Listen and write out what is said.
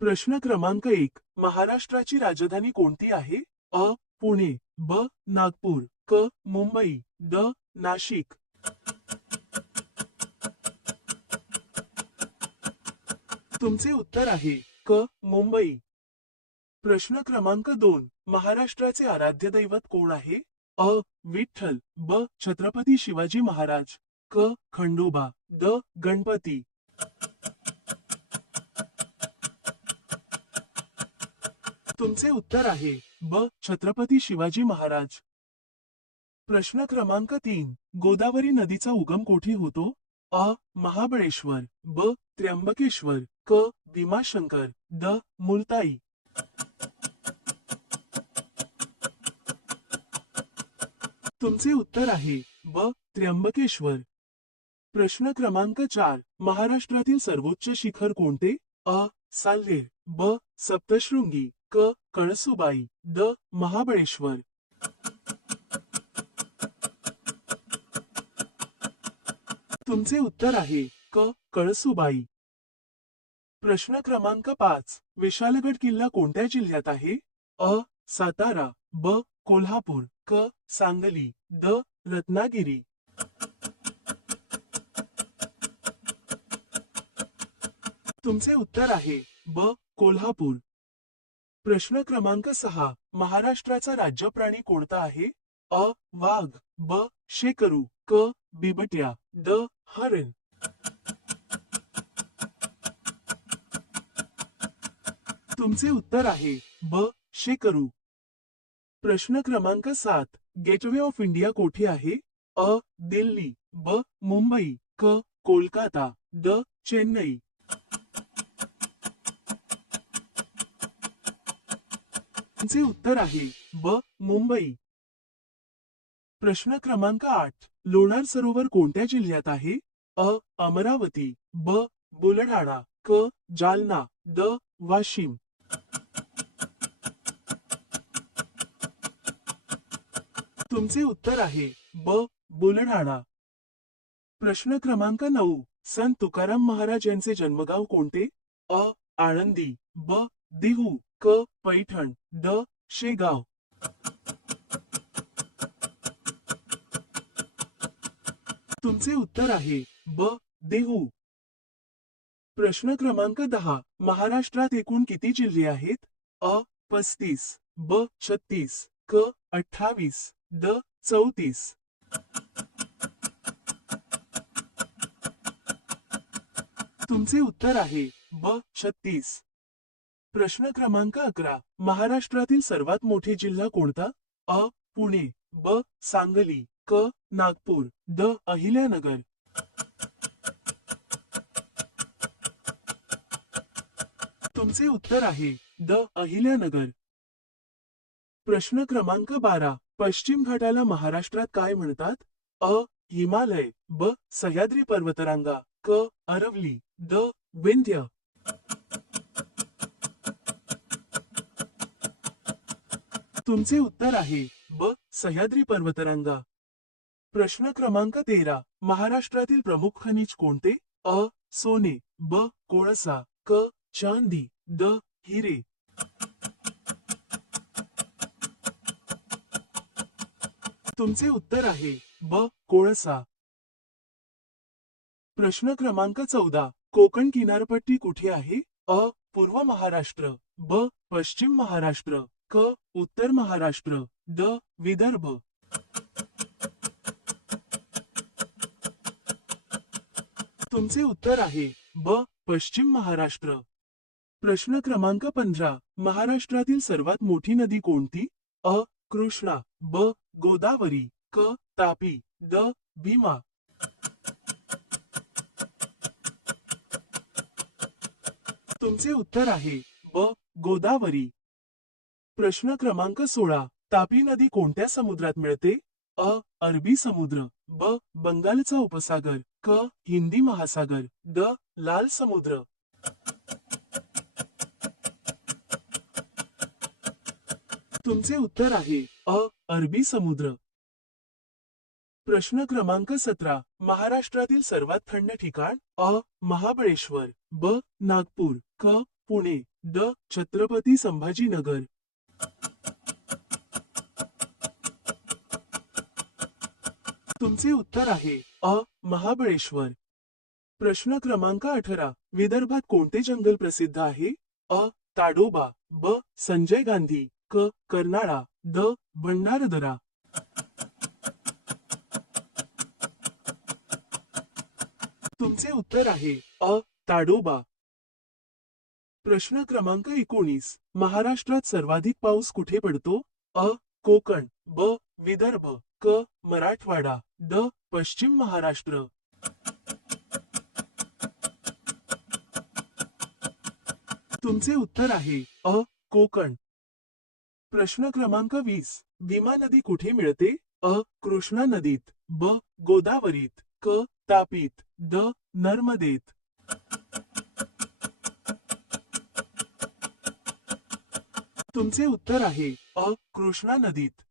प्रश्न क्रमांक 1. महाराष्ट्राची राजधानी कोणती आहे? अ. पुणे, ब. नागपूर, क. मुंबई, ड. नाशिक. तुमचे उत्तर आहे क. मुंबई. प्रश्न क्रमांक 2. महाराष्ट्राचे आराध्य दैवत कोण आहे? अ. विठ्ठल, ब. छत्रपती शिवाजी महाराज, क. खंडोबा, ड. गणपती. तुमचे उत्तर आहे ब. छत्रपती शिवाजी महाराज. प्रश्न क्रमांक 3. गोदावरी नदीचा उगम कोठे होतो? अ. महाबळेश्वर, ब. त्र्यंबकेश्वर, क. भीमाशंकर, ड. मुलताई. तुमचे उत्तर आहे ब. त्र्यंबकेश्वर. प्रश्न क्रमांक 4. महाराष्ट्रातील सर्वोच्च शिखर कोणते? अ. साल्हेर, ब. सप्तशृंगी, क. कळसुबाई, ड. महाबळेश्वर. तुमचे उत्तर आहे क. कळसुबाई. प्रश्न क्रमांक 5. विशालगड किल्ला कोणत्या जिल्ह्यात आहे? अ. सातारा, ब. कोल्हापूर, क. सांगली, ड. रत्नागिरी. तुमचे उत्तर आहे ब. कोल्हापूर. प्रश्न क्रमांक 6. महाराष्ट्राचा राज्य प्राणी कोणता आहे? अ. वाघ, ब. शेकरू, क. बिबट्या, ड. हरण. तुमचे उत्तर आहे ब. शेकरू. प्रश्न क्रमांक 7. गेटवे ऑफ इंडिया कोठे आहे? अ. दिल्ली, ब. मुंबई, क. कोलकाता, ड. चेन्नई. तुमचे उत्तर आहे ब. मुंबई. प्रश्न क्रमांक 8. लोणार सरोवर कोणत्या जिल्ह्यात आहे? अ. अमरावती, ब. बुलढाणा, क. जालना, ड. वाशिम. तुमचे उत्तर आहे ब. बुलढाणा. प्रश्न क्रमांक 9. संत तुकाराम महाराज यांचे जन्मगाव कोणते? अ. आळंदी, ब. देहू, क. पैठण, ड. शेगाव. तुमचे उत्तर आहे ब. देहू. प्रश्न क्रमांक 10. महाराष्ट्रात एकूण किती जिल्हे आहेत? अ. 35, ब. 36, क. 28, ड. 34. तुमचे उत्तर आहे ब. 36. प्रश्न क्रमांक 11. महाराष्ट्रातील सर्वात मोठे जिल्हा कोणता? अ. पुणे, ब. सांगली, क. नागपूर, ड. अहिल्यानगर. तुमचे उत्तर आहे ड. अहिल्यानगर. प्रश्न क्रमांक 12. पश्चिम घाटाला महाराष्ट्रात काय म्हणतात? अ. हिमालय, ब. सह्याद्री पर्वतरांगा, क. अरवली, ड. विंध्य. तुमचे उत्तर आहे ब. सह्याद्री पर्वतरांगा. प्रश्न क्रमांक 13. महाराष्ट्रातील प्रमुख खनिज कोणते? अ. सोने, ब. कोळसा, क. चांदी, ड. हिरे. तुमचे उत्तर आहे ब. कोळसा. प्रश्न क्रमांक 14. कोकण किनारपट्टी कुठे आहे? अ. पूर्व महाराष्ट्र, ब. पश्चिम महाराष्ट्र, क. उत्तर महाराष्ट्र, ड. विदर्भ. तुमचे उत्तर आहे ब. पश्चिम महाराष्ट्र. प्रश्न क्रमांक 15. महाराष्ट्रातील सर्वात मोठी नदी कोणती? अ. कृष्णा, ब. गोदावरी, क. तापी, ड. भीमा. तुमचे उत्तर आहे ब. गोदावरी. प्रश्न क्रमांक 16. तापी नदी कोणत्या समुद्रात मिळते? अ. अरबी समुद्र, ब. बंगालचा उपसागर, क. हिंदी महासागर, ड. लाल समुद्र. तुमचे उत्तर आहे अ. अरबी समुद्र. प्रश्न क्रमांक 17. महाराष्ट्रातील सर्वात थंड ठिकाण? अ. महाबळेश्वर, ब. नागपूर, क. पुणे. ड. छत्रपती संभाजीनगर. तुमचे उत्तर आहे अ. महाबळेश्वर. प्रश्न क्रमांक 18. विदर्भात कोणते जंगल प्रसिद्ध आहे? अ. ताडोबा. ब. संजय गांधी. क. कर्नाळा. ड. भंडारदरा. तुमचे उत्तर आहे अ. ताडोबा. प्रश्न क्रमांक 19. महाराष्ट्रात सर्वाधिक पाऊस कुठे पडतो? अ. कोकण. ब. विदर्भ. क. मराठवाडा. ड. पश्चिम महाराष्ट्र. तुमचे उत्तर आहे अ. कोकण. प्रश्न क्रमांक 20. भीमा नदी कुठे मिळते? अ. कृष्णा नदीत. ब. गोदावरीत. क. तापीत. ड. नर्मदेत. तुमचे उत्तर आहे अ. कृष्णा नदीत.